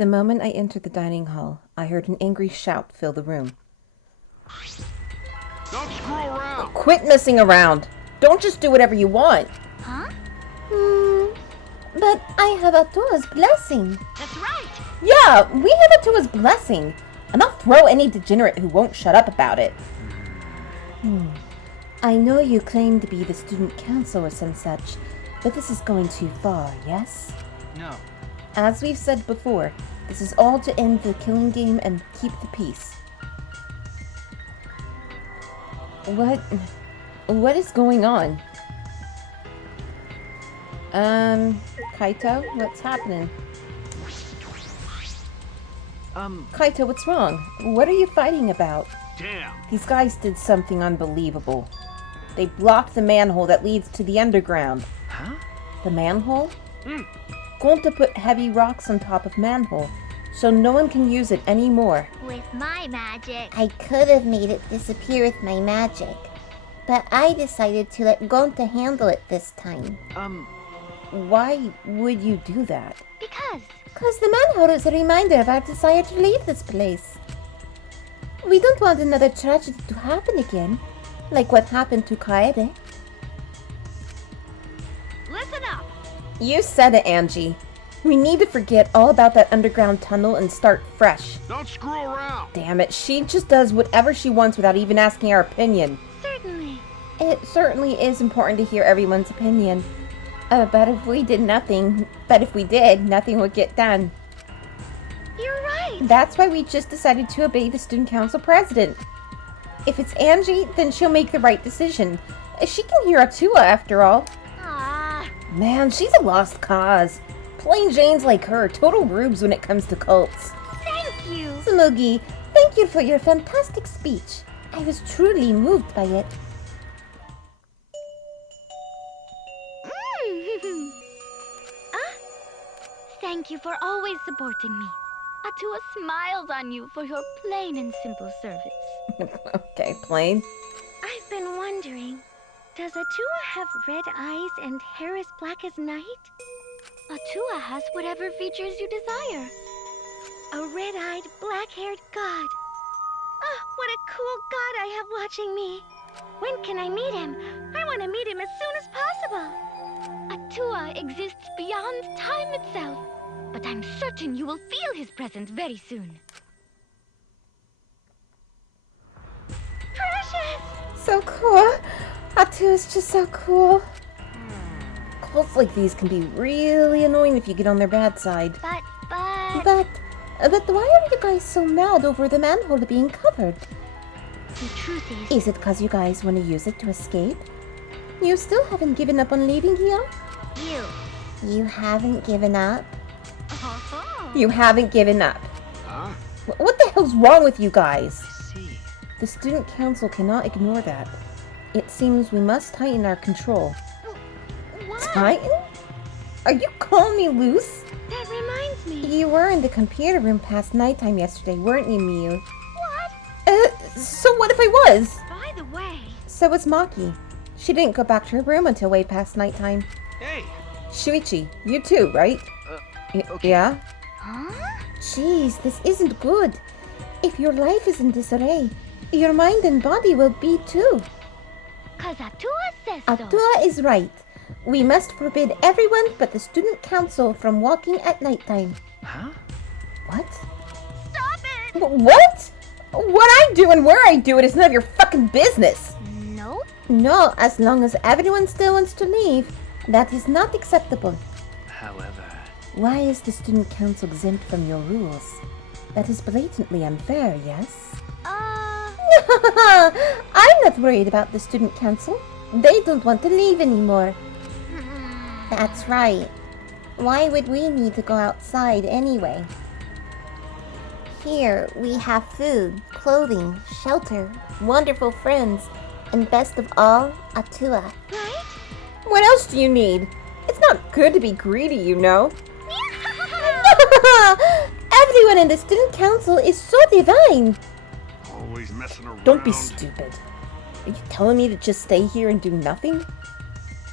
The moment I entered the dining hall, I heard an angry shout fill the room. Don't screw around! Quit messing around! Don't just do whatever you want! Huh? But I have ATUA's blessing. That's right. Yeah, we have ATUA's blessing. And I'll throw any degenerate who won't shut up about it. I know you claim to be the student council or some such, but this is going too far, yes? No. As we've said before, this is all to end the killing game and keep the peace. What is going on? Kaito, what's happening? Kaito, what's wrong? What are you fighting about? Damn. These guys did something unbelievable. They blocked the manhole that leads to the underground. Huh? The manhole? Going to put heavy rocks on top of manhole, so no one can use it anymore. With my magic. I could have made it disappear with my magic, but I decided to let Gonta handle it this time. Why would you do that? Because the manhole is a reminder of our desire to leave this place. We don't want another tragedy to happen again, like what happened to Kaede. Listen up. You said it, Angie. We need to forget all about that underground tunnel and start fresh. Don't screw around! Damn it, she just does whatever she wants without even asking our opinion. Certainly. It certainly is important to hear everyone's opinion. But if we did, nothing would get done. You're right. That's why we just decided to obey the student council president. If it's Angie, then she'll make the right decision. She can hear ATUA after all. Man, she's a lost cause. Plain Janes like her, total rubes when it comes to cults. Thank you. Sumugi, thank you for your fantastic speech. I was truly moved by it. Thank you for always supporting me. ATUA smiles on you for your plain and simple service. Okay, plain. I've been wondering, does ATUA have red eyes and hair as black as night? ATUA has whatever features you desire. A red-eyed, black-haired god. Ah, what a cool god I have watching me. When can I meet him? I want to meet him as soon as possible. ATUA exists beyond time itself, but I'm certain you will feel his presence very soon. Precious! So cool. ATUA is just so cool. Cults like these can be really annoying if you get on their bad side. But why are you guys so mad over the manhole being covered? The truth Is it because you guys want to use it to escape? You still haven't given up on leaving here? You haven't given up? You haven't given up. Huh? What the hell's wrong with you guys? I see. The student council cannot ignore that. It seems we must tighten our control. What? Tighten? Are you calling me loose? That reminds me. You were in the computer room past nighttime yesterday, weren't you, Miyu? What? So what if I was? By the way... So was Maki. She didn't go back to her room until way past nighttime. Hey! Shuichi, you too, right? Okay. Yeah? Huh? Jeez, this isn't good. If your life is in disarray, your mind and body will be too. 'Cause ATUA says so. ATUA is right. We must forbid everyone but the student council from walking at nighttime. Huh? What? Stop it! What? What I do and where I do it is none of your fucking business. No? No, as long as everyone still wants to leave, that is not acceptable. However... Why is the student council exempt from your rules? That is blatantly unfair, yes? I'm not worried about the student council. They don't want to leave anymore. That's right. Why would we need to go outside anyway? Here we have food, clothing, shelter, wonderful friends, and best of all, ATUA. Right? What else do you need? It's not good to be greedy, you know. Everyone in the student council is so divine. Always messing around. Don't be stupid. Are you telling me to just stay here and do nothing?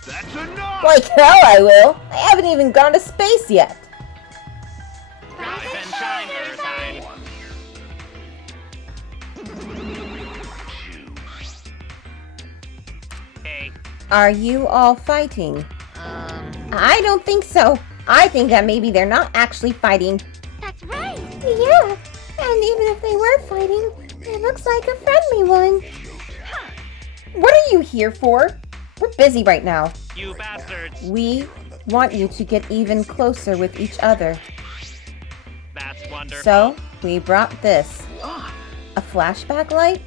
That's enough! Like hell I will! I haven't even gone to space yet! Rise and shine! Are you all fighting? I don't think so. I think that maybe they're not actually fighting. That's right. Yeah, and even if they were fighting, it looks like a friendly one. What are you here for? We're busy right now. You bastards! We want you to get even closer with each other. That's wonderful. So, we brought this. A flashback light?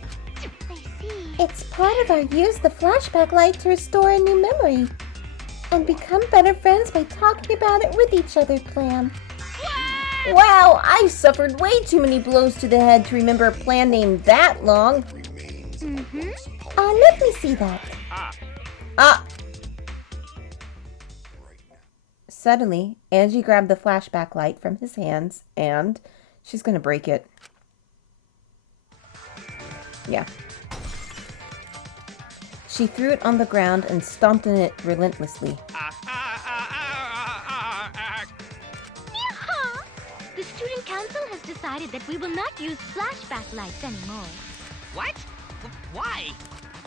I see. It's part of our use the flashback light to restore a new memory and become better friends by talking about it with each other plan. Wow, I've suffered way too many blows to the head to remember a plan named that long. Let me see that. Ah! Suddenly, Angie grabbed the flashback light from his hands and she's gonna break it. Yeah. She threw it on the ground and stomped on it relentlessly. Yeehaw! The student council has decided that we will not use flashback lights anymore. What? Why?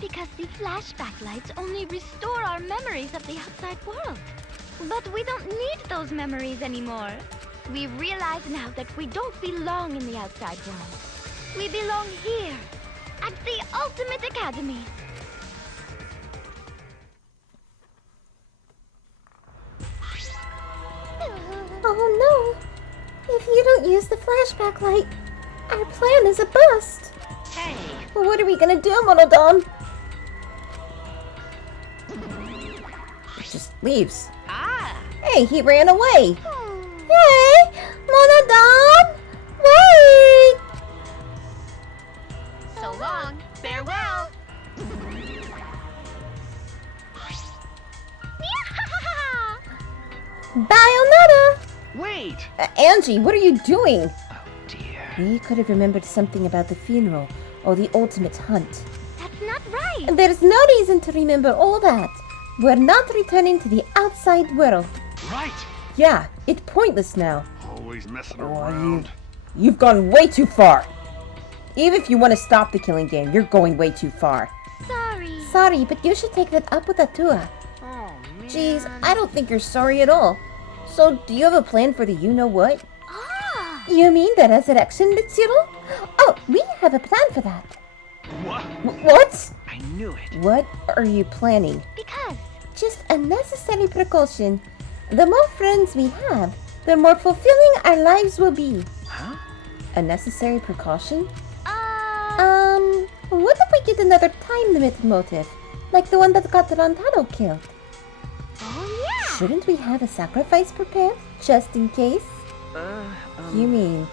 Because the flashback lights only restore our memories of the outside world. But we don't need those memories anymore. We realize now that we don't belong in the outside world. We belong here, at the Ultimate Academy. Oh no! If you don't use the flashback light, our plan is a bust. Hey! Well, what are we gonna do, Monodon? Just leaves. Hey, he ran away. Hey! Monodon! Wait! So long. Farewell. Bayonetta! Wait! Angie, what are you doing? Oh dear. We could have remembered something about the funeral or the ultimate hunt. That's not right. There's no reason to remember all that. We're not returning to the outside world. Right! Yeah, it's pointless now. Always messing Oh, around. You've gone way too far. Even if you want to stop the killing game, you're going way too far. Sorry. Sorry, but you should take that up with ATUA. Oh, man. Jeez, I don't think you're sorry at all. So, do you have a plan for the you-know-what? Ah! You mean the resurrection, Mitsuru? Oh, we have a plan for that. What? What? I knew it. What are you planning? Because Just a necessary precaution. The more friends we have, the more fulfilling our lives will be. Huh? A necessary precaution? What if we get another time limit motive? Like the one that got Rantaro killed? oh yeah. Shouldn't we have a sacrifice prepared, just in case? You mean,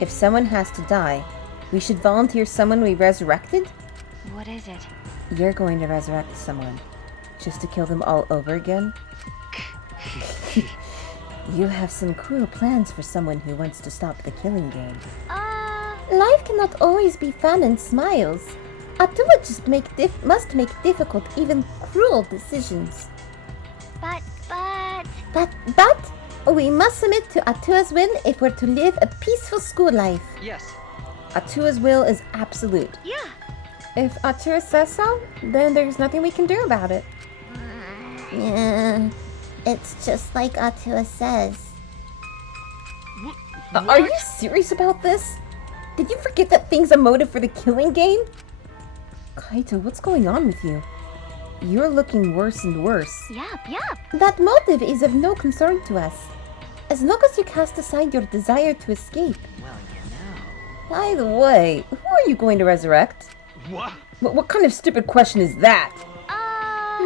if someone has to die, we should volunteer someone we resurrected? What is it? You're going to resurrect someone, just to kill them all over again? You have some cruel plans for someone who wants to stop the killing game. Life cannot always be fun and smiles. ATUA just must make difficult, even cruel decisions. But But we must submit to ATUA's will if we're to live a peaceful school life. Yes. Atua's will is absolute. yeah. If Atua says so, then there's nothing we can do about it. Yeah, it's just like ATUA says. Are you serious about this? Did you forget that thing's a motive for the killing game? Kaito, what's going on with you? You're looking worse and worse. Yup. That motive is of no concern to us, as long as you cast aside your desire to escape. Well, you know. By the way, who are you going to resurrect? What? What kind of stupid question is that?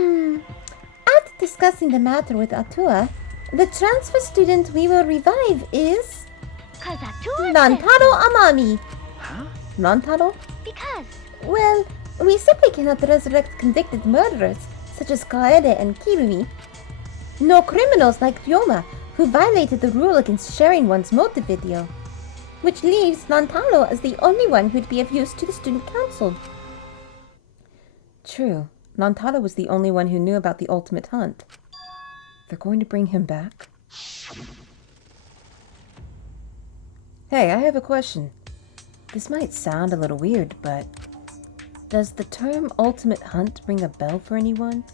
After discussing the matter with ATUA, the transfer student we will revive is Cause ATUA Rantaro Amami. Huh? Rantaro? Because Well, we simply cannot resurrect convicted murderers, such as Kaede and Kirumi. No criminals like Ryoma, who violated the rule against sharing one's motive video. Which leaves Rantaro as the only one who'd be of use to the student council. True. Nantaro was the only one who knew about the ultimate hunt. They're going to bring him back? Hey, I have a question. This might sound a little weird, but does the term ultimate hunt ring a bell for anyone?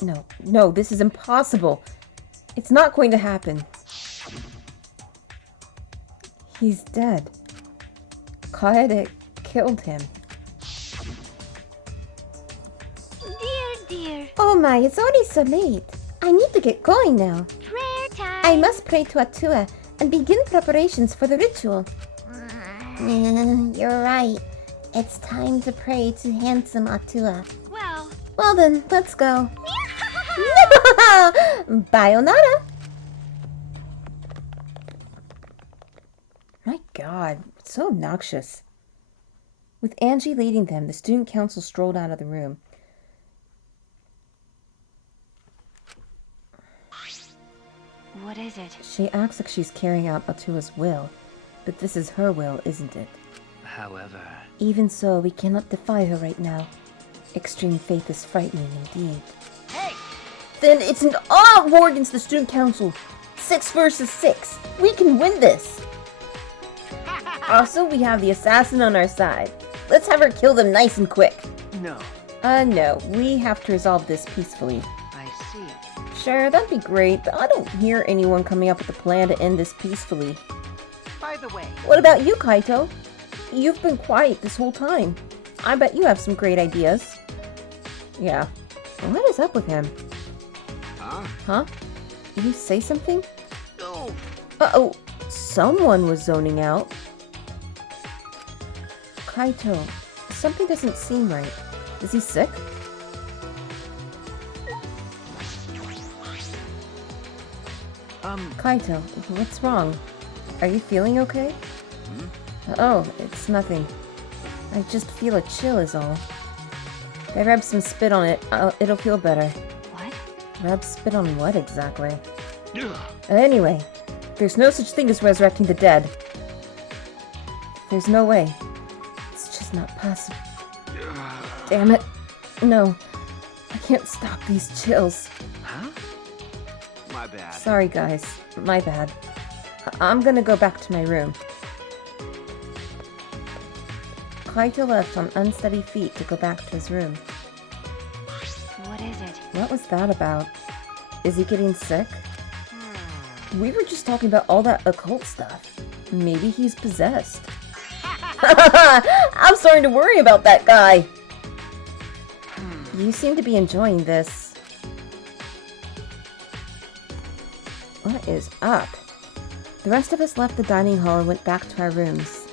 No, this is impossible. It's not going to happen. He's dead. Kaede killed him. Dear. Oh my, it's already so late. I need to get going now. Prayer time. I must pray to ATUA and begin preparations for the ritual. You're right. It's time to pray to handsome ATUA. Well then, let's go. Bayonara! My god, so obnoxious. With Angie leading them, the student council strolled out of the room. What is it? She acts like she's carrying out Atua's will, but this is her will, isn't it? However, Even so, we cannot defy her right now. Extreme faith is frightening indeed. Hey! Then it's an all-out war against the student council. 6 versus 6. We can win this. Also, we have the assassin on our side. Let's have her kill them nice and quick. no. No. We have to resolve this peacefully. I see. Sure, that'd be great, but I don't hear anyone coming up with a plan to end this peacefully. By the way, What about you, Kaito? You've been quiet this whole time. I bet you have some great ideas. Yeah. What is up with him? Huh? Did you say something? No. Uh-oh. Someone was zoning out. Kaito, something doesn't seem right. Is he sick? Kaito, what's wrong? Are you feeling okay? Oh, it's nothing. I just feel a chill is all. If I rub some spit on it, it'll feel better. What? Rub spit on what exactly? Ugh. Anyway, there's no such thing as resurrecting the dead. There's no way. It's just not possible. Damn it. No. I can't stop these chills. Huh? My bad. Sorry, guys. My bad. I'm gonna go back to my room. Kaito left on unsteady feet to go back to his room. What is it? What was that about? Is he getting sick? We were just talking about all that occult stuff. Maybe he's possessed. I'm starting to worry about that guy. You seem to be enjoying this. What is up? The rest of us left the dining hall and went back to our rooms.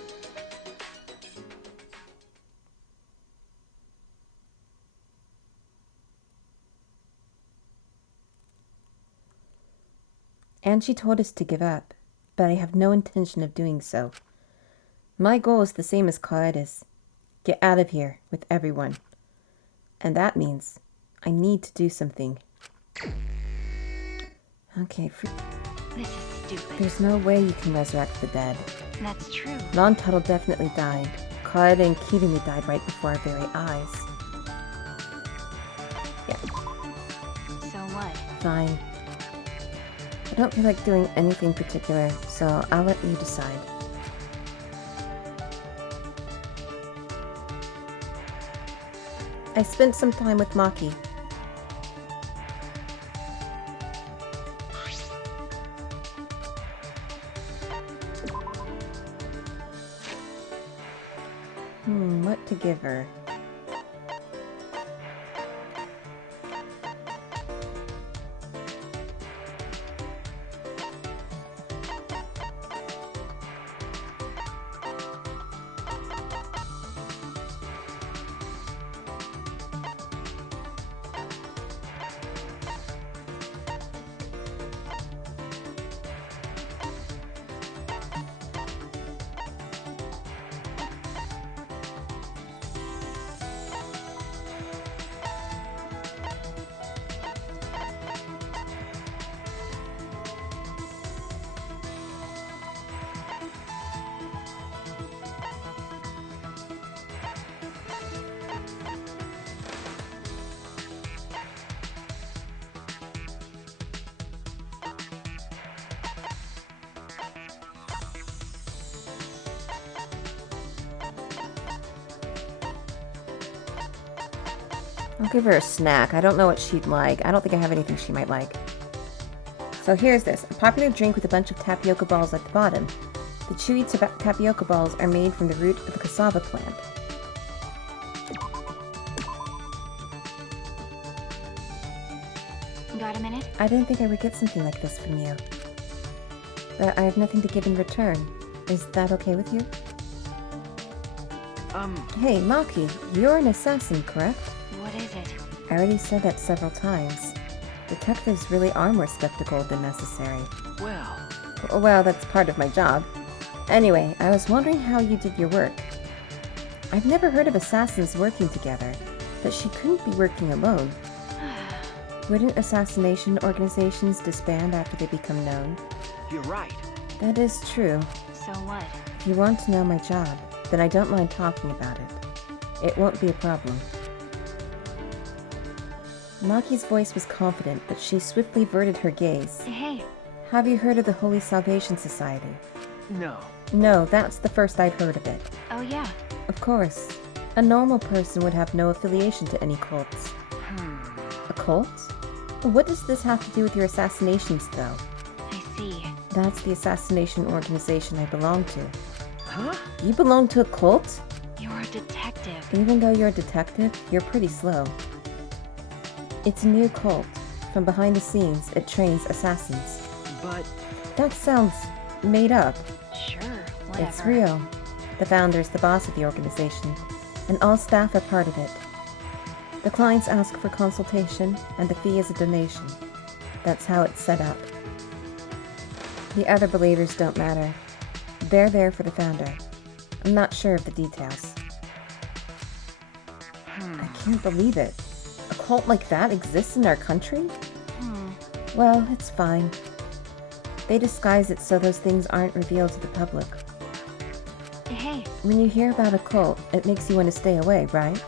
Angie told us to give up, but I have no intention of doing so. My goal is the same as Kaeda's. Get out of here with everyone. And that means I need to do something. Okay, This is stupid. there's no way you can resurrect the dead. That's true. Non-Tuttle definitely died. Kaeda and Kirumi died right before our very eyes. Yeah, So what? fine. I don't feel like doing anything particular, so I'll let you decide. I spent some time with Maki. What to give her? I'll give her a snack. I don't know what she'd like. I don't think I have anything she might like. So here's this. A popular drink with a bunch of tapioca balls at the bottom. The chewy tapioca balls are made from the root of the cassava plant. Got a minute? I didn't think I would get something like this from you. But I have nothing to give in return. Is that okay with you? Hey, Maki, you're an assassin, correct? What is it? I already said that several times. Detectives really are more skeptical than necessary. Well, that's part of my job. Anyway, I was wondering how you did your work. I've never heard of assassins working together, but she couldn't be working alone. Wouldn't assassination organizations disband after they become known? You're right. That is true. So what? If you want to know my job, then I don't mind talking about it. It won't be a problem. Maki's voice was confident, but she swiftly averted her gaze. Hey. Have you heard of the Holy Salvation Society? No. No, that's the first I'd heard of it. Oh yeah. Of course. A normal person would have no affiliation to any cults. A cult? What does this have to do with your assassinations, though? I see. That's the assassination organization I belong to. Huh? You belong to a cult? You're a detective. Even though you're a detective, you're pretty slow. It's a new cult. From behind the scenes, it trains assassins. But... That sounds made up. Sure, whatever. It's real. The founder is the boss of the organization, and all staff are part of it. The clients ask for consultation, and the fee is a donation. That's how it's set up. The other believers don't matter. They're there for the founder. I'm not sure of the details. I can't believe it. A cult like that exists in our country? Well, it's fine. They disguise it so those things aren't revealed to the public. Hey. When you hear about a cult, it makes you want to stay away, right?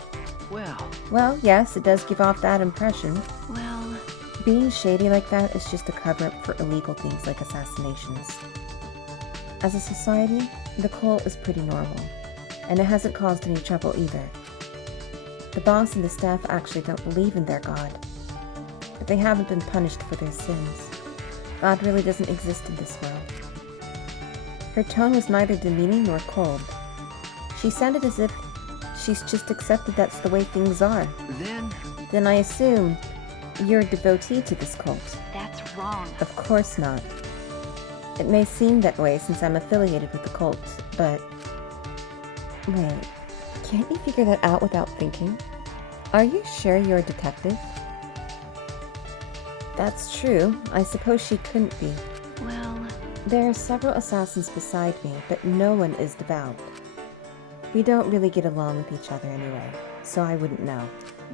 Well, yes, it does give off that impression. Well... Being shady like that is just a cover-up for illegal things like assassinations. As a society, the cult is pretty normal, and it hasn't caused any trouble either. The boss and the staff actually don't believe in their god, but they haven't been punished for their sins. God really doesn't exist in this world. Her tone was neither demeaning nor cold. She sounded as if she's just accepted that's the way things are. Then I assume you're a devotee to this cult. That's wrong. Of course not. It may seem that way since I'm affiliated with the cult, but... Wait, can't you figure that out without thinking? Are you sure you're a detective? That's true. I suppose she couldn't be. Well... There are several assassins beside me, but no one is devout. We don't really get along with each other anyway, so I wouldn't know.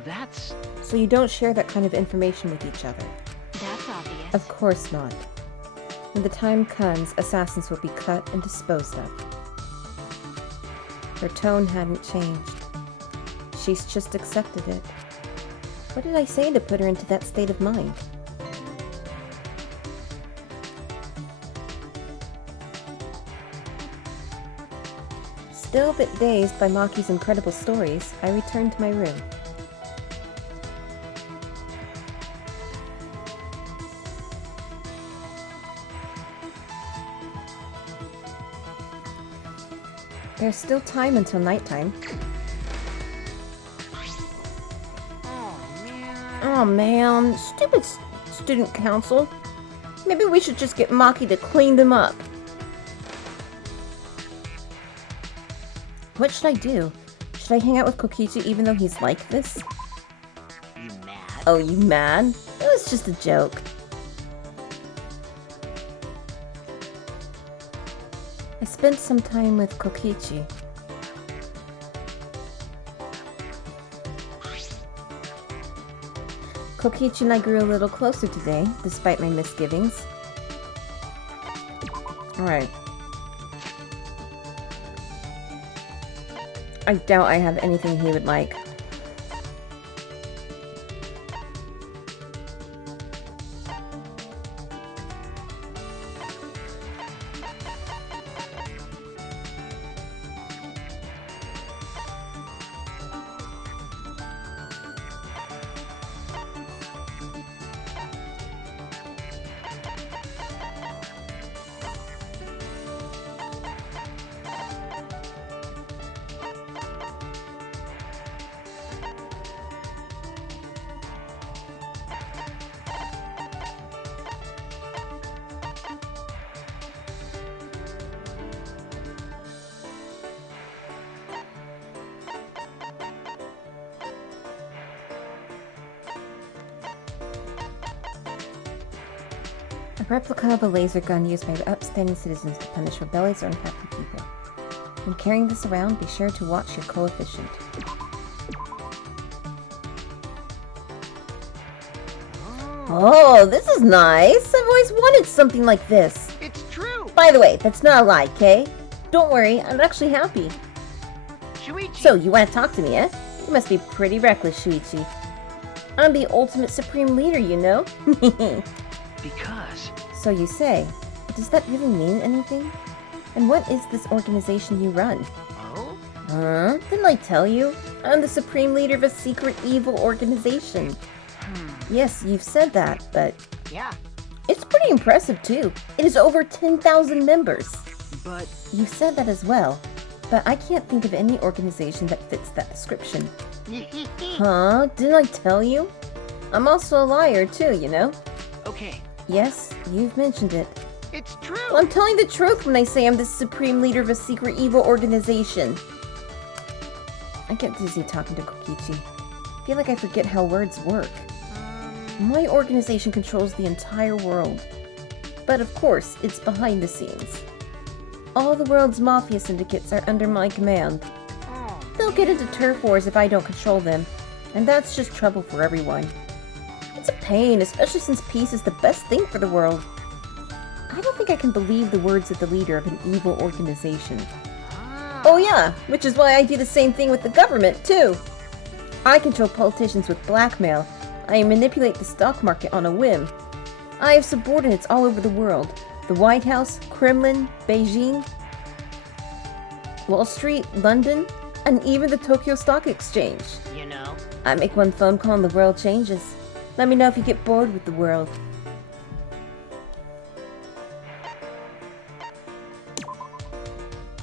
that's... So you don't share that kind of information with each other? That's obvious. Of course not. When the time comes, assassins will be cut and disposed of. Her tone hadn't changed. She's just accepted it. What did I say to put her into that state of mind? Still a bit dazed by Maki's incredible stories, I returned to my room. There's still time until nighttime. Oh man, stupid student council. Maybe we should just get Maki to clean them up. What should I do? Should I hang out with Kokichi even though he's like this? You mad? Oh, you mad? It was just a joke. I spent some time with Kokichi. Kokichi and I grew a little closer today, despite my misgivings. Alright. I doubt I have anything he would like. A replica of a laser gun used by upstanding citizens to punish rebellious or unhappy people. When carrying this around, be sure to watch your coefficient. Oh, this is nice. I've always wanted something like this. It's true. By the way, that's not a lie, Kay. Don't worry, I'm actually happy. Shuichi. So, you want to talk to me, eh? You must be pretty reckless, Shuichi. I'm the ultimate supreme leader, you know? Because... So you say. But does that really mean anything? And what is this organization you run? Oh? Huh? Didn't I tell you? I'm the supreme leader of a secret evil organization. Yes, you've said that, but... Yeah. It's pretty impressive, too. It has over 10,000 members. But... You've said that as well. But I can't think of any organization that fits that description. Huh? Didn't I tell you? I'm also a liar, too, you know? Okay. Yes, you've mentioned it. It's true. Well, I'm telling the truth when I say I'm the supreme leader of a secret evil organization. I get dizzy talking to Kokichi. I feel like I forget how words work. My organization controls the entire world. But of course, it's behind the scenes. All the world's mafia syndicates are under my command. They'll get into turf wars if I don't control them, and that's just trouble for everyone. It's a pain, especially since peace is the best thing for the world. I don't think I can believe the words of the leader of an evil organization. Oh yeah, which is why I do the same thing with the government, too. I control politicians with blackmail. I manipulate the stock market on a whim. I have subordinates all over the world. The White House, Kremlin, Beijing, Wall Street, London, and even the Tokyo Stock Exchange. You know. I make one phone call and the world changes. Let me know if you get bored with the world.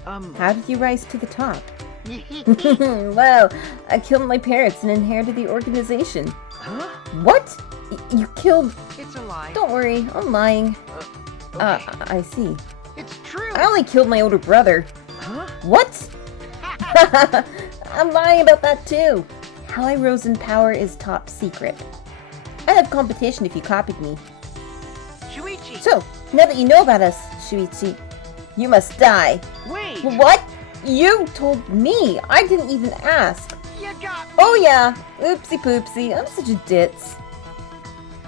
How did you rise to the top? Well, I killed my parents and inherited the organization. Huh? What? You killed... It's a lie. Don't worry, I'm lying. Okay. I see. It's true. I only killed my older brother. Huh? What? I'm lying about that too. How I rose in power is top secret. I'd have competition if you copied me. Shuichi. So, now that you know about us, Shuichi, you must die. Wait. What? You told me. I didn't even ask. You got me. Oh yeah, oopsie poopsie, I'm such a ditz.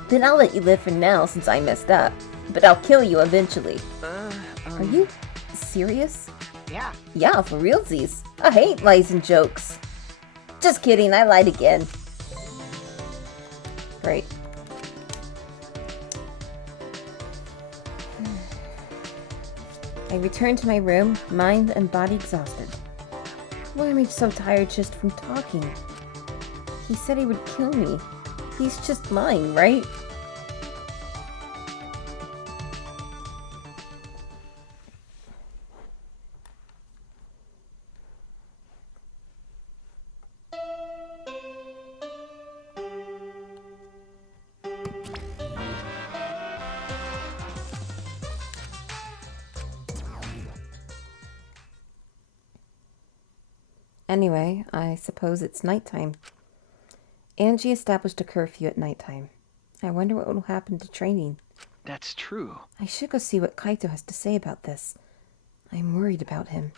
Then I'll let you live for now since I messed up. But I'll kill you eventually. Are you serious? Yeah. Yeah, for realsies. I hate lies and jokes. Just kidding, I lied again. Great. I return to my room, mind and body exhausted. Why am I so tired just from talking? He said he would kill me. He's just lying, right? Anyway, I suppose it's nighttime. Angie established a curfew at nighttime. I wonder what will happen to training. That's true. I should go see what Kaito has to say about this. I'm worried about him.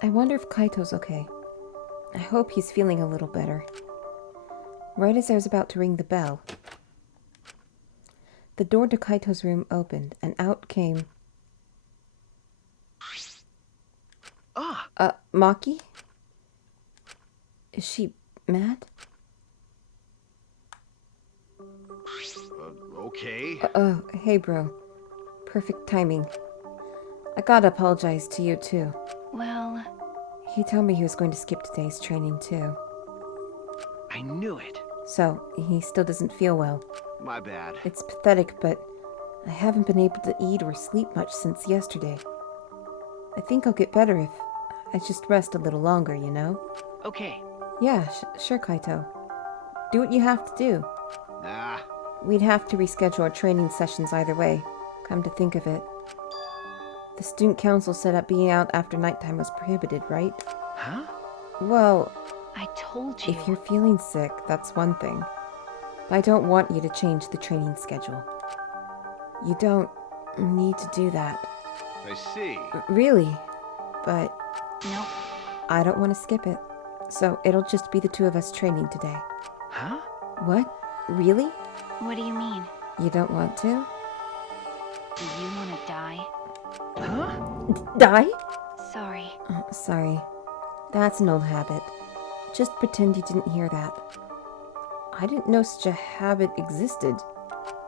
I wonder if Kaito's okay. I hope he's feeling a little better. Right as I was about to ring the bell, the door to Kaito's room opened, and out came... Maki? Is she mad? Okay. Hey bro. Perfect timing. I gotta apologize to you too. Well, He told me he was going to skip today's training too. I knew it. So, he still doesn't feel well. My bad. It's pathetic, but I haven't been able to eat or sleep much since yesterday. I think I'll get better if I just rest a little longer, you know? Okay. Yeah, sure, Kaito. Do what you have to do. Nah. We'd have to reschedule our training sessions either way, come to think of it. The student council said that being out after nighttime was prohibited, right? Huh? Well, I told you. if you're feeling sick, that's one thing. But I don't want you to change the training schedule. You don't need to do that. I see. Really. But Nope. I don't want to skip it. So it'll just be the two of us training today. Huh? What? Really? What do you mean? You don't want to? Do you want to die? Huh? Die? Sorry. Oh, sorry. That's an old habit. Just pretend you didn't hear that. I didn't know such a habit existed.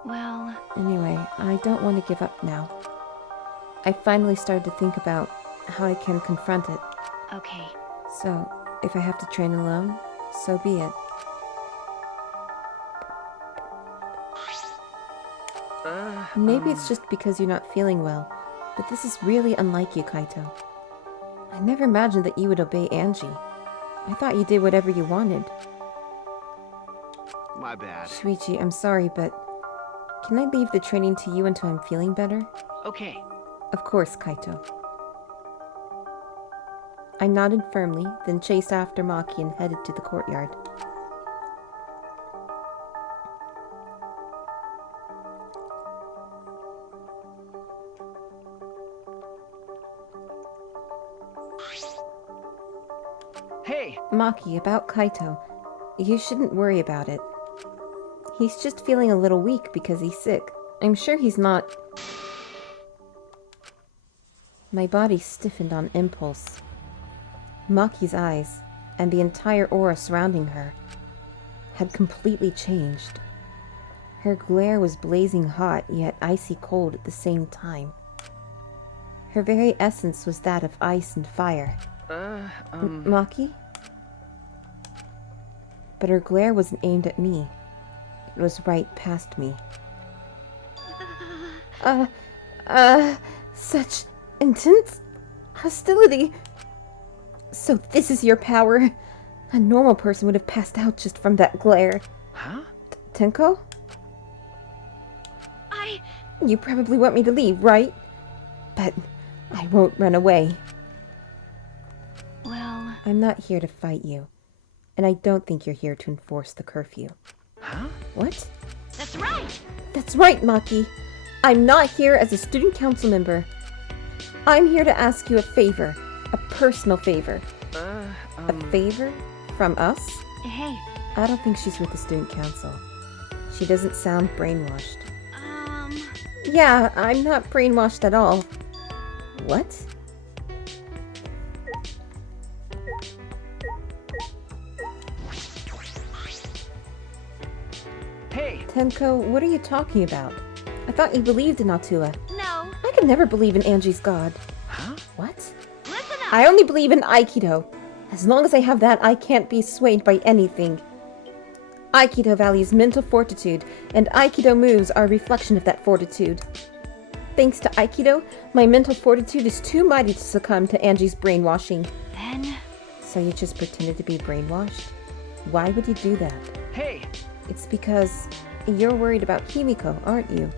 Well, Anyway, I don't want to give up now. I finally started to think about how I can confront it. okay. So, if I have to train alone, so be it. Maybe it's just because you're not feeling well, but this is really unlike you, Kaito. I never imagined that you would obey Angie. I thought you did whatever you wanted. My bad. Shuichi, I'm sorry, but can I leave the training to you until I'm feeling better? Okay. Of course, Kaito. I nodded firmly, then chased after Maki and headed to the courtyard. Hey! Maki, about Kaito. You shouldn't worry about it. He's just feeling a little weak because he's sick. I'm sure he's not... My body stiffened on impulse. Maki's eyes, and the entire aura surrounding her, had completely changed. Her glare was blazing hot, yet icy cold at the same time. Her very essence was that of ice and fire. Maki? But her glare wasn't aimed at me. It was right past me. Such intense hostility. So this is your power? A normal person would have passed out just from that glare. Huh? Tenko? You probably want me to leave, right? But I won't run away. Well, I'm not here to fight you. And I don't think you're here to enforce the curfew. Huh? What? That's right! That's right, Maki. I'm not here as a student council member. I'm here to ask you a favor. A personal favor. A favor? From us? hey, I don't think she's with the student council. She doesn't sound brainwashed. Yeah, I'm not brainwashed at all. What? Hey! Tenko, what are you talking about? I thought you believed in ATUA. No, I could never believe in Angie's god. Huh? What? listen up! I only believe in Aikido. As long as I have that, I can't be swayed by anything. Aikido values mental fortitude, and Aikido moves are a reflection of that fortitude. Thanks to Aikido, my mental fortitude is too mighty to succumb to Angie's brainwashing. then So you just pretended to be brainwashed? Why would you do that? Hey! It's because you're worried about Himiko, aren't you?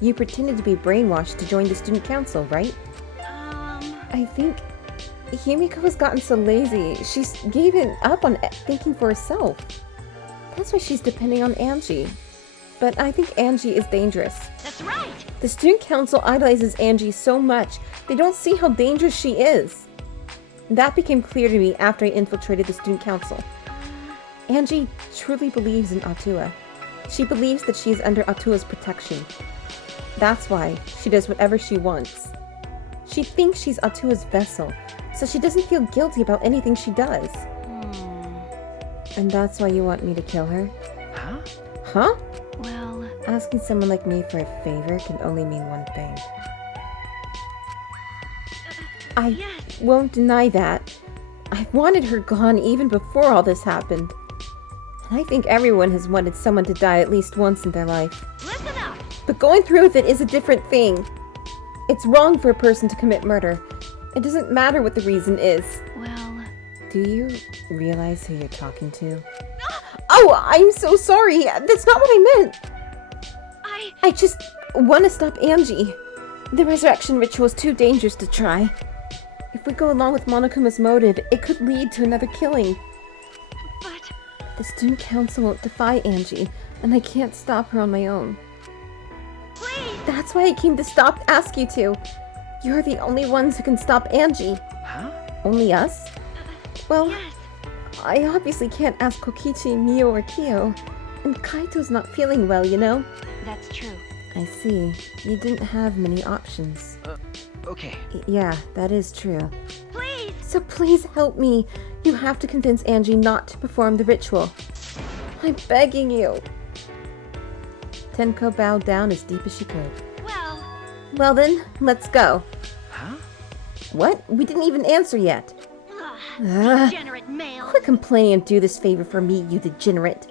You pretended to be brainwashed to join the student council, right? I think Himiko has gotten so lazy, she's given up on thinking for herself. That's why she's depending on Angie. But I think Angie is dangerous. That's right! The student council idolizes Angie so much, they don't see how dangerous she is. That became clear to me after I infiltrated the student council. Angie truly believes in ATUA. She believes that she is under ATUA's protection. That's why she does whatever she wants. She thinks she's ATUA's vessel, so she doesn't feel guilty about anything she does. And that's why you want me to kill her? Huh? Huh? well, Asking someone like me for a favor can only mean one thing. I Yes. won't deny that. I wanted her gone even before all this happened. And I think everyone has wanted someone to die at least once in their life. Listen up! But going through with it is a different thing. It's wrong for a person to commit murder. It doesn't matter what the reason is. well, Do you realize who you're talking to? Oh, I'm so sorry. That's not what I meant. I just want to stop Angie. The resurrection ritual is too dangerous to try. If we go along with Monokuma's motive, it could lead to another killing. But... The student council won't defy Angie, and I can't stop her on my own. Please! That's why I came to ask you to. You're the only ones who can stop Angie. Huh? Only us? Well, Yes. I obviously can't ask Kokichi, Mio, or Kyo. And Kaito's not feeling well, you know? that's true. I see. You didn't have many options. Okay. Yeah, that is true. Please! So please help me. You have to convince Angie not to perform the ritual. I'm begging you. Tenko bowed down as deep as she could. Well, Well then, let's go. Huh? What? We didn't even answer yet. ugh, degenerate male. Quit complaining and do this favor for me, you degenerate.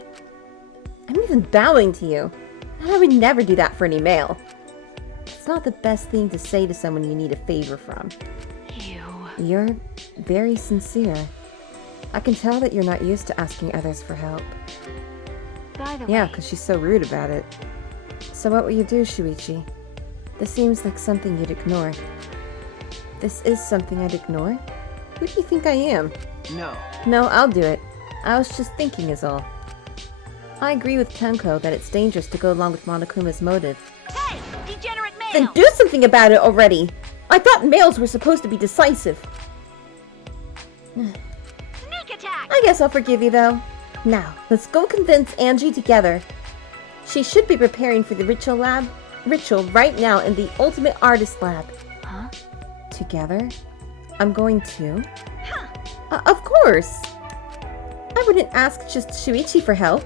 I'm even bowing to you. And I would never do that for any male. It's not the best thing to say to someone you need a favor from. Ew. You're very sincere. I can tell that you're not used to asking others for help. By the Yeah, way, because she's so rude about it. So what will you do, Shuichi? This seems like something you'd ignore. This is something I'd ignore? Who do you think I am? No. No, I'll do it. I was just thinking is all. I agree with Tenko that it's dangerous to go along with Monokuma's motive. Hey, degenerate male! Then do something about it already! I thought males were supposed to be decisive. Sneak attack! I guess I'll forgive you though. Now, let's go convince Angie together. She should be preparing for the ritual right now in the Ultimate Artist Lab. huh? Together? I'm going to. Of course! I wouldn't ask just Shuichi for help.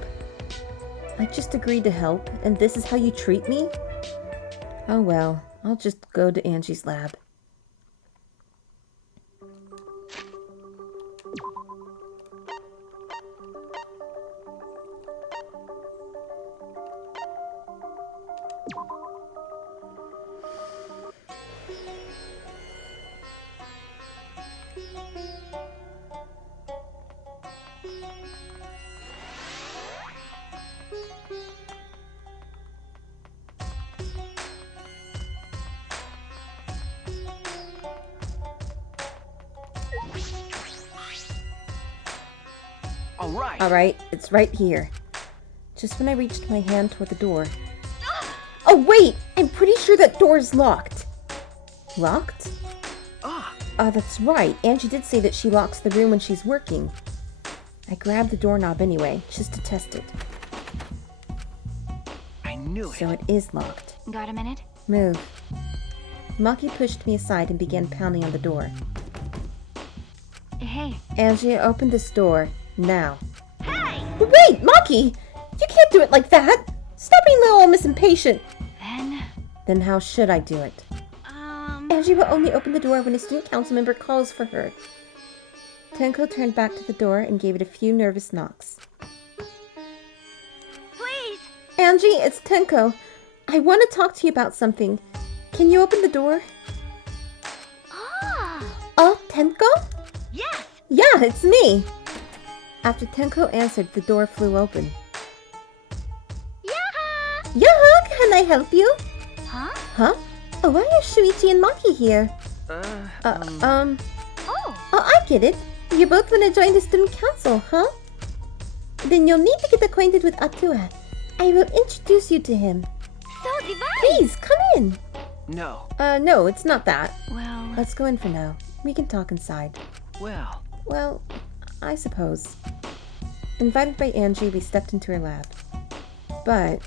I just agreed to help, and this is how you treat me? Oh well, I'll just go to Angie's lab. All right. Alright, it's right here. Just when I reached my hand toward the door. Oh wait! I'm pretty sure that door's locked. Locked? Ah. That's right. Angie did say that she locks the room when she's working. I grabbed the doorknob anyway, just to test it. I knew it. So it is locked. Got a minute? Move. Maki pushed me aside and began pounding on the door. Hey, Angie, open this door. Now. Hey! Wait, Maki! You can't do it like that! Stop being little Miss Impatient! then... Then how should I do it? Angie will only open the door when a student council member calls for her. Tenko turned back to the door and gave it a few nervous knocks. Please! Angie, it's Tenko. I want to talk to you about something. Can you open the door? Ah! Oh, Tenko? Yes! Yeah, it's me. After Tenko answered, the door flew open. Yeah! Yeah, can I help you? Huh? Huh? Oh, why are Shuichi and Maki here? Oh! Oh, I get it. You both want to join the student council, huh? Then you'll need to get acquainted with ATUA. I will introduce you to him. So divine! Please, come in. No. No, it's not that. Well... Let's go in for now. We can talk inside. Well. Well, I suppose. Invited by Angie, we stepped into her lab. But...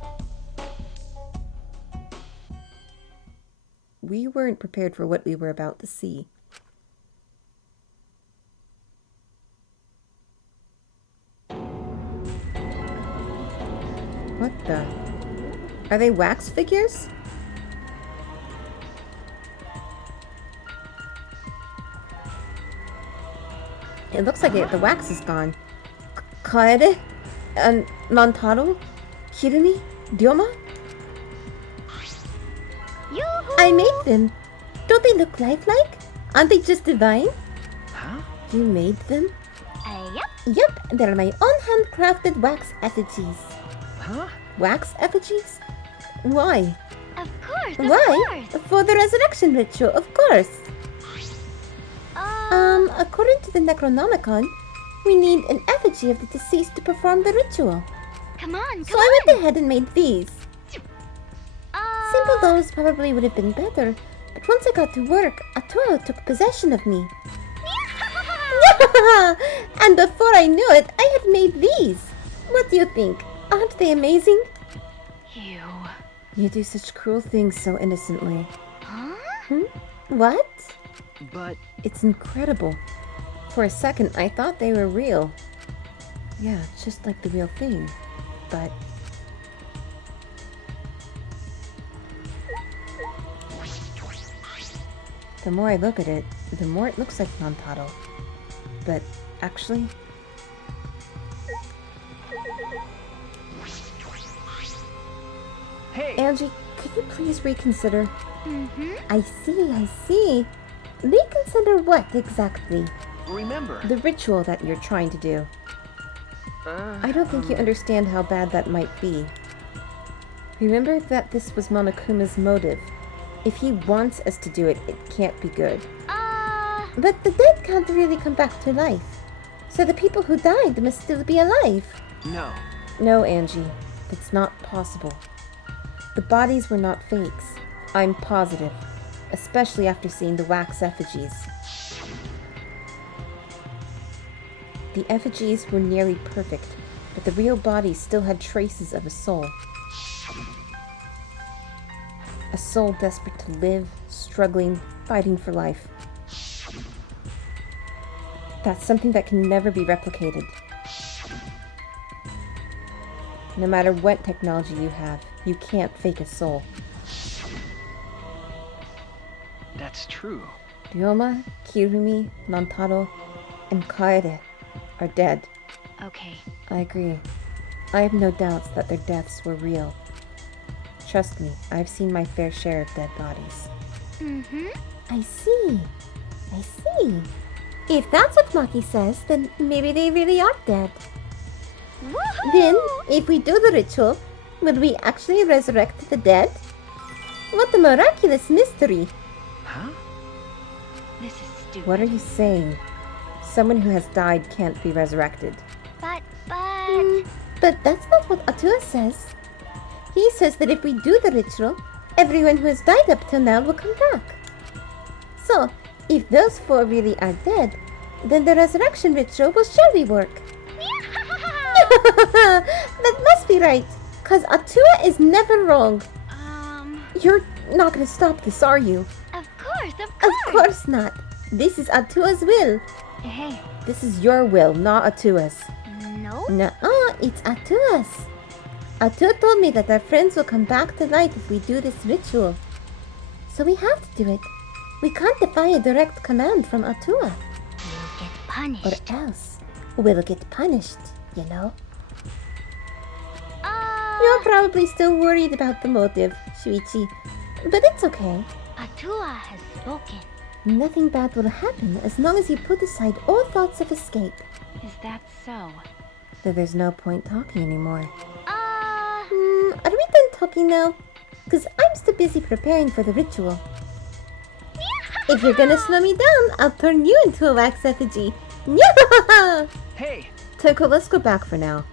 we weren't prepared for what we were about to see. What the? Are they wax figures? It looks like the wax is gone. Kaede? And Nantaro? Kirumi? Ryoma? Yoo-hoo! I made them. Don't they look lifelike? Aren't they just divine? Huh? You made them? Yep. Yep, they're my own handcrafted wax effigies. Huh? Wax effigies? Why? Of course. course, Why? For the resurrection ritual, of course. According to the Necronomicon, we need an effigy of the deceased to perform the ritual. Come on, So come I on. went ahead and made these. Simple dolls probably would have been better, but once I got to work, ATUA took possession of me. And before I knew it, I had made these. What do you think? Aren't they amazing? You. You do such cruel things so innocently. Huh? What? But It's incredible. For a second, I thought they were real. Yeah, just like the real thing. But... the more I look at it, the more it looks like Nantaro. But actually... hey, Angie, could you please reconsider? Mm-hmm. I see. Reconsider what exactly? remember. The ritual that you're trying to do. I don't think you understand how bad that might be. Remember that this was Monokuma's motive. If he wants us to do it, it can't be good. But the dead can't really come back to life. So the people who died must still be alive. No. No, Angie. That's not possible. The bodies were not fakes. I'm positive. Especially after seeing the wax effigies. The effigies were nearly perfect, but the real bodies still had traces of a soul. A soul desperate to live, struggling, fighting for life. That's something that can never be replicated. No matter what technology you have, you can't fake a soul. That's true. Ryoma, Kirumi, Nantaro, and Kaede are dead. Okay. I agree. I have no doubts that their deaths were real. Trust me, I've seen my fair share of dead bodies. Mm-hmm. I see. If that's what Maki says, then maybe they really are dead. Woohoo! Then, if we do the ritual, will we actually resurrect the dead? What a miraculous mystery! Huh? This is stupid. What are you saying? Someone who has died can't be resurrected. But... But that's not what ATUA says. He says that if we do the ritual, everyone who has died up till now will come back. So, if those four really are dead, then the resurrection ritual will surely work. That must be right, cause ATUA is never wrong. You're not gonna stop this, are you? Of course. Of course not. This is ATUA's will. Hey, This is your will, not ATUA's. No? Nuh-uh, it's ATUA's. ATUA told me that our friends will come back to life if we do this ritual. So we have to do it. We can't defy a direct command from ATUA. You'll get Or punished. else we'll get punished, you know? You're probably still worried about the motive, Shuichi. But it's okay. ATUA has spoken. Nothing bad will happen as long as you put aside all thoughts of escape. is that so? Though there's no point talking anymore. Uh, Are we done talking now? Because I'm still busy preparing for the ritual. If you're gonna slow me down, I'll turn you into a wax effigy. Yeah! Hey, Tenko, let's go back for now.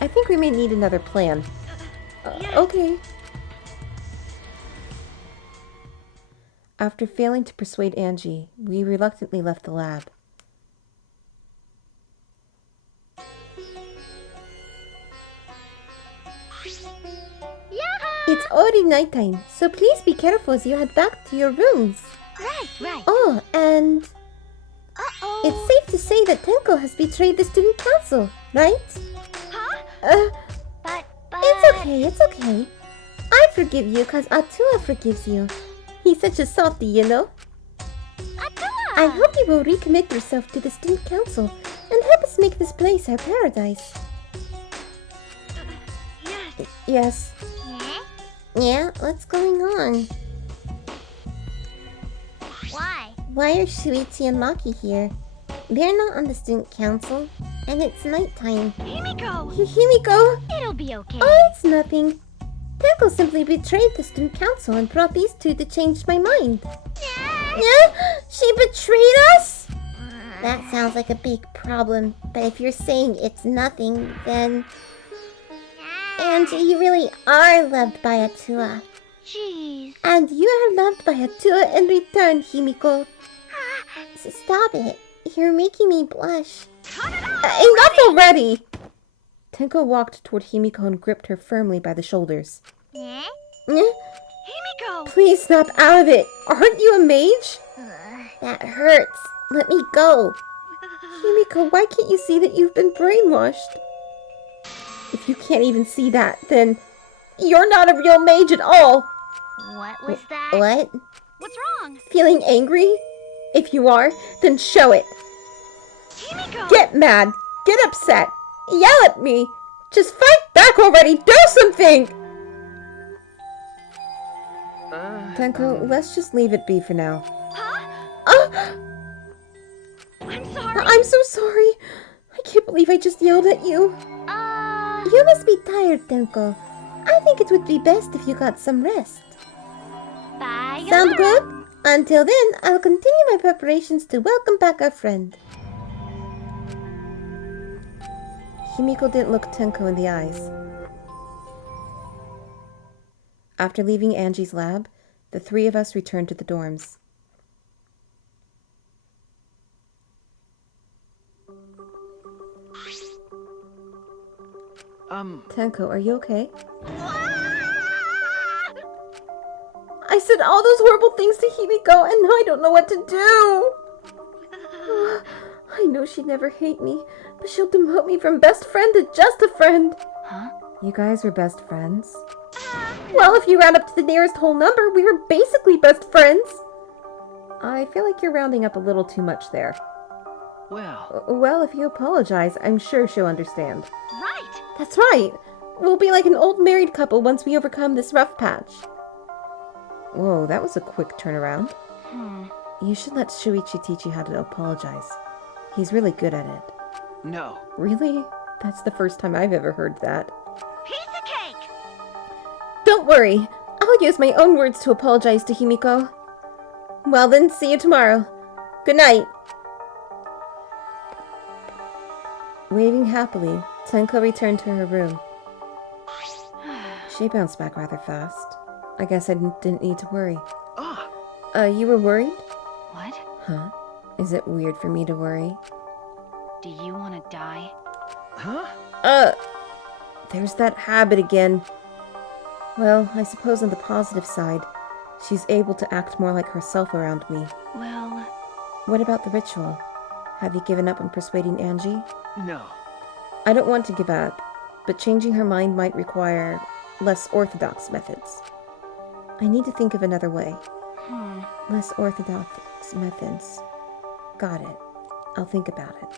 I think we may need another plan. Okay. After failing to persuade Angie, we reluctantly left the lab. It's already nighttime, so please be careful as you head back to your rooms. right. Oh, and Uh-oh. it's safe to say that Tenko has betrayed the student council, right? Huh? But... It's okay. I forgive you because ATUA forgives you. He's such a softie, you know? ATUA! I hope you will recommit yourself to the student council and help us make this place our paradise. Yes. Yes. Yeah? Yeah, what's going on? Why? Why are Shuichi and Maki here? They're not on the student council, and it's nighttime. Himiko! Himiko! It'll be okay. Oh, it's nothing. Tenko simply betrayed the student council and brought these two to change my mind. Yeah? She betrayed us? That sounds like a big problem, but if you're saying it's nothing, then... Angie, you really are loved by ATUA. Jeez. And you are loved by ATUA in return, Himiko. Stop it. You're making me blush. Enough already! Tenko walked toward Himiko and gripped her firmly by the shoulders. Eh? Himiko! Please snap out of it! Aren't you a mage? That hurts. Let me go. Himiko, why can't you see that you've been brainwashed? If you can't even see that, then you're not a real mage at all! What was that? What? What's wrong? Feeling angry? If you are, then show it! Himiko! Get mad! Get upset! Yell at me! Just fight back already! Do something! Tenko, let's just leave it be for now. Huh? I'm sorry. I'm so sorry. I can't believe I just yelled at you. You must be tired, Tenko. I think it would be best if you got some rest. Bye. Sound good? Until then, I'll continue my preparations to welcome back our friend. Himiko didn't look Tenko in the eyes. After leaving Angie's lab, the three of us returned to the dorms. Tenko, are you okay? I said all those horrible things to Himiko, and now I don't know what to do. I know she'd never hate me, but she'll demote me from best friend to just a friend. Huh? You guys were best friends? Well, if you round up to the nearest whole number, we were basically best friends. I feel like you're rounding up a little too much there. Well, if you apologize, I'm sure she'll understand. Right. That's right. We'll be like an old married couple once we overcome this rough patch. Whoa, that was a quick turnaround. You should let Shuichi teach you how to apologize. He's really good at it. No. Really? That's the first time I've ever heard that. Piece of cake. Don't worry. I'll use my own words to apologize to Himiko. Well then, see you tomorrow. Good night. Waving happily, Tenko returned to her room. She bounced back rather fast. I guess I didn't need to worry. You were worried? What? Huh? Is it weird for me to worry? Do you want to die? Huh? There's that habit again. Well, I suppose on the positive side, she's able to act more like herself around me. Well... What about the ritual? Have you given up on persuading Angie? No. I don't want to give up, but changing her mind might require less orthodox methods. I need to think of another way. Less orthodox methods. Got it. I'll think about it.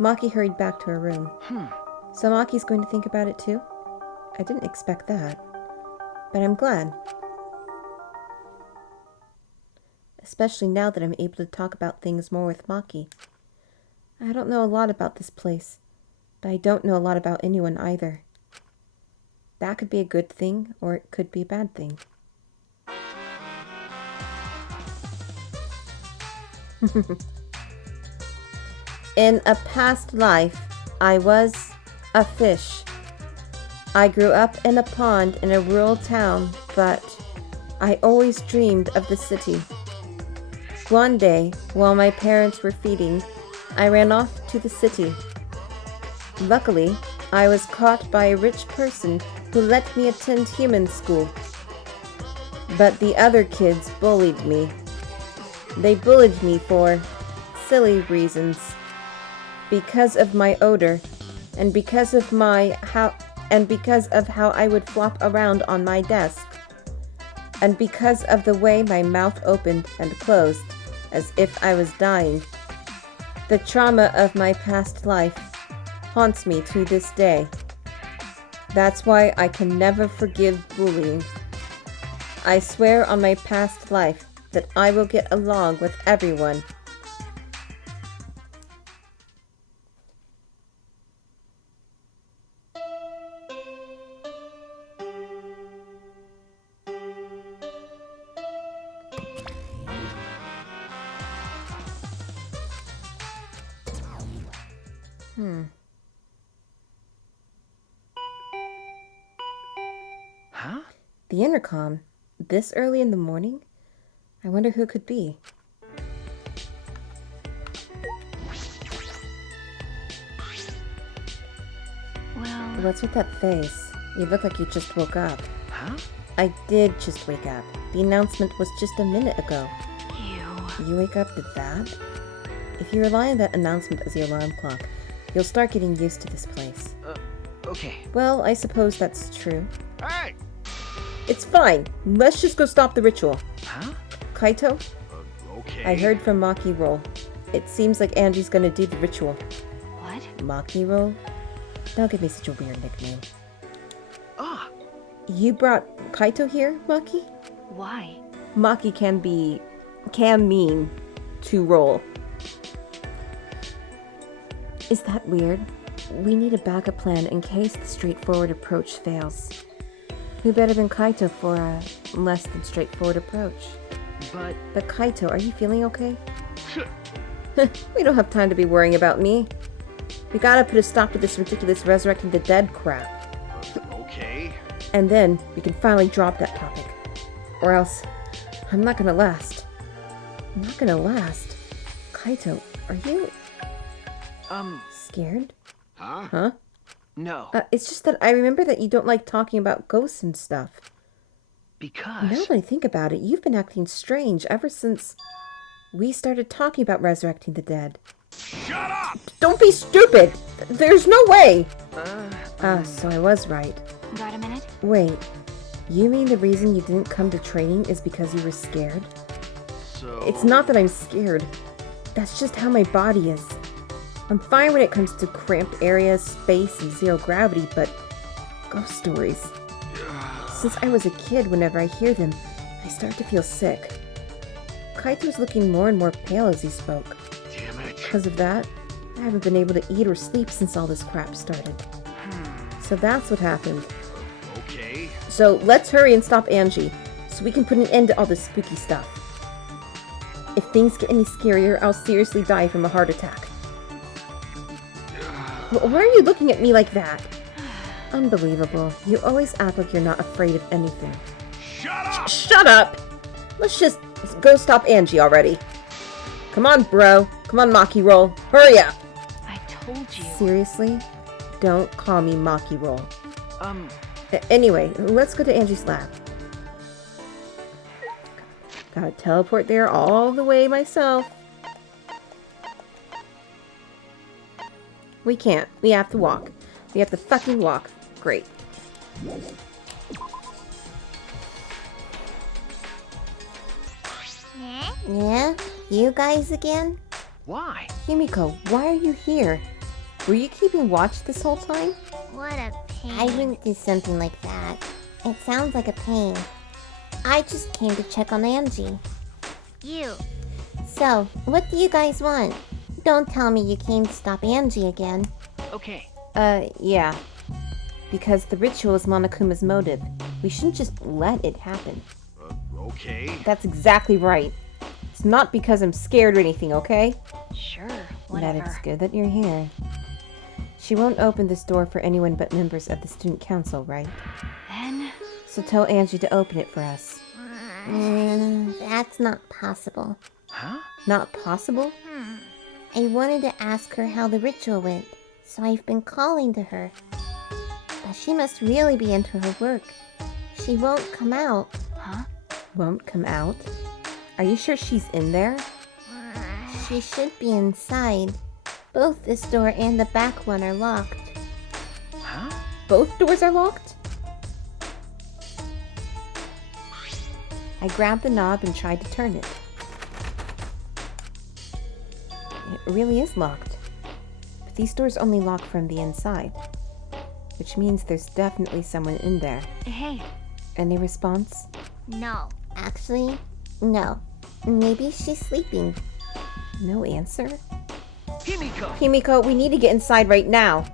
Maki hurried back to her room. So Maki's going to think about it too? I didn't expect that. But I'm glad. Especially now that I'm able to talk about things more with Maki. I don't know a lot about this place, but I don't know a lot about anyone either. That could be a good thing, or it could be a bad thing. In a past life, I was a fish. I grew up in a pond in a rural town, but I always dreamed of the city. One day, while my parents were feeding, I ran off to the city. Luckily, I was caught by a rich person who let me attend human school. But the other kids bullied me. They bullied me for silly reasons. Because of my odor, and because of how I would flop around on my desk, and because of the way my mouth opened and closed, as if I was dying. The trauma of my past life haunts me to this day. That's why I can never forgive bullying. I swear on my past life that I will get along with everyone. Huh? The intercom? This early in the morning? I wonder who it could be. Well, What's with that face? You look like you just woke up. Huh? I did just wake up. The announcement was just a minute ago. ew. You wake up to that? If you rely on that announcement as your alarm clock, you'll start getting used to this place. Okay. Well, I suppose that's true. Hey! It's fine. Let's just go stop the ritual. Huh? Kaito, Okay. I heard from Maki Roll. It seems like Angie's gonna do the ritual. What? Maki Roll? Don't give me such a weird nickname. Ah! You brought Kaito here, Maki? Why? Maki can mean to roll. Is that weird? We need a backup plan in case the straightforward approach fails. Who better than Kaito for a less than straightforward approach? But Kaito, are you feeling okay? We don't have time to be worrying about me. We gotta put a stop to this ridiculous resurrecting the dead crap. Okay. And then we can finally drop that topic. Or else, I'm not gonna last. I'm not gonna last. Kaito, are you scared? Huh? Huh? No. It's just that I remember that you don't like talking about ghosts and stuff. Because... Now that I think about it, you've been acting strange ever since we started talking about resurrecting the dead. Shut up! Don't be stupid! There's no way! So I was right. Got a minute? Wait, you mean the reason you didn't come to training is because you were scared? So... It's not that I'm scared. That's just how my body is. I'm fine when it comes to cramped areas, space, and zero gravity, but ghost stories. Since I was a kid, whenever I hear them, I start to feel sick. Kaito's looking more and more pale as he spoke. Damn it. Because of that, I haven't been able to eat or sleep since all this crap started. So that's what happened. Okay. So let's hurry and stop Angie, so we can put an end to all this spooky stuff. If things get any scarier, I'll seriously die from a heart attack. Why are you looking at me like that? Unbelievable. You always act like you're not afraid of anything. Shut up! Shut up! Let's just go stop Angie already. Come on, bro. Come on, Maki Roll. Hurry up! I told you. Seriously? Don't call me Maki Roll. Um... Anyway, let's go to Angie's lab. Gotta teleport there all the way myself. We can't. We have to walk. We have to fucking walk. Great. Yeah? You guys again? Why? Himiko, why are you here? Were you keeping watch this whole time? What a pain. I wouldn't do something like that. It sounds like a pain. I just came to check on Angie. You. So, what do you guys want? Don't tell me you came to stop Angie again. Okay. Yeah. Because the ritual is Monokuma's motive. We shouldn't just let it happen. Okay. That's exactly right. It's not because I'm scared or anything, okay? Sure, But whatever. it's good that you're here. She won't open this door for anyone but members of the student council, right? Then, So tell Angie to open it for us. That's not possible. Huh? Not possible? I wanted to ask her how the ritual went, so I've been calling to her. But she must really be into her work. She won't come out. huh? Won't come out? Are you sure she's in there? She should be inside. Both this door and the back one are locked. Huh? Both doors are locked? I grabbed the knob and tried to turn it. It really is locked. But these doors only lock from the inside. Which means there's definitely someone in there. Hey, Any response? No. Actually, no. Maybe she's sleeping. No answer? Himiko! Himiko, we need to get inside right now.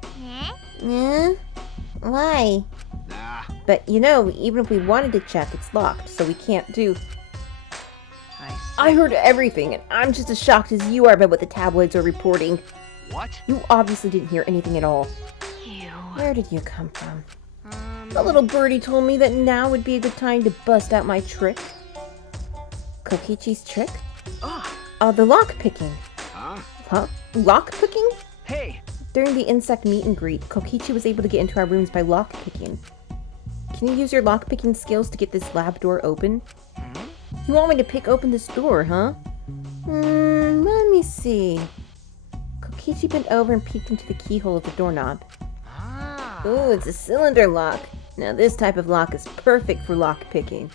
Why? Nah. But you know, even if we wanted to check, it's locked, so we can't do... I see. I heard everything, and I'm just as shocked as you are by what the tabloids are reporting. What? You obviously didn't hear anything at all. Ew. Where did you come from? The little birdie told me that now would be a good time to bust out my trick. Kokichi's trick? Ah, The lock picking. Huh? Huh? Lock picking? hey, During the insect meet and greet, Kokichi was able to get into our rooms by lock picking. Can you use your lock picking skills to get this lab door open? You want me to pick open this door, huh? Let me see. Kokichi bent over and peeked into the keyhole of the doorknob. ah, Ooh, it's a cylinder lock. Now this type of lock is perfect for lock picking.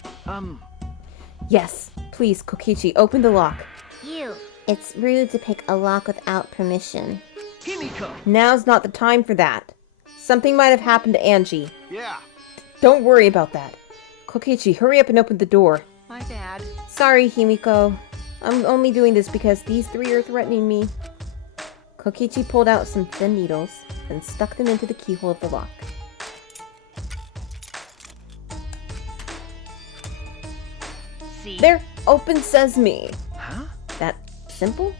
Yes, please, Kokichi, open the lock. You. It's rude to pick a lock without permission. Himiko. Now's not the time for that. Something might have happened to Angie. Yeah. Don't worry about that. Kokichi, hurry up and open the door. My bad. Sorry, Himiko. I'm only doing this because these three are threatening me. Kokichi pulled out some thin needles and stuck them into the keyhole of the lock. See? There, open sesame. Huh? That simple?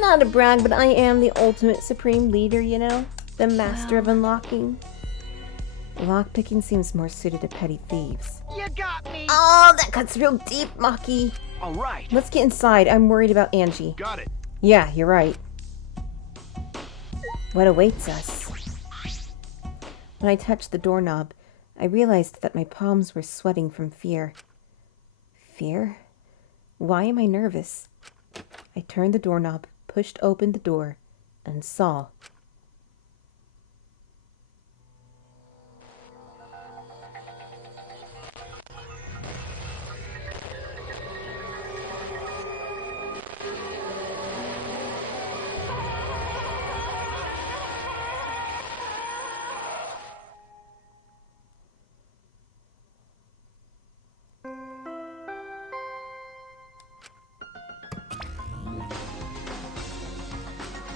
Not a brag, but I am the ultimate supreme leader, you know? The master of unlocking. Lockpicking seems more suited to petty thieves. You got me. Oh, that cuts real deep, Maki. All right. Let's get inside. I'm worried about Angie. Got it. Yeah, you're right. What awaits us? When I touched the doorknob, I realized that my palms were sweating from fear. Fear? Why am I nervous? I turned the doorknob, pushed open the door, and saw.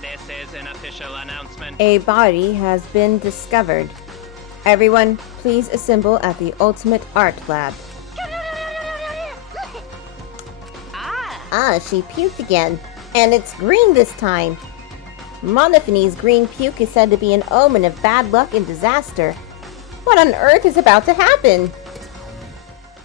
This is an official announcement. A body has been discovered. Everyone, please assemble at the Ultimate Art Lab. Ah, she puked again. And it's green this time. Monophony's green puke is said to be an omen of bad luck and disaster. What on earth is about to happen?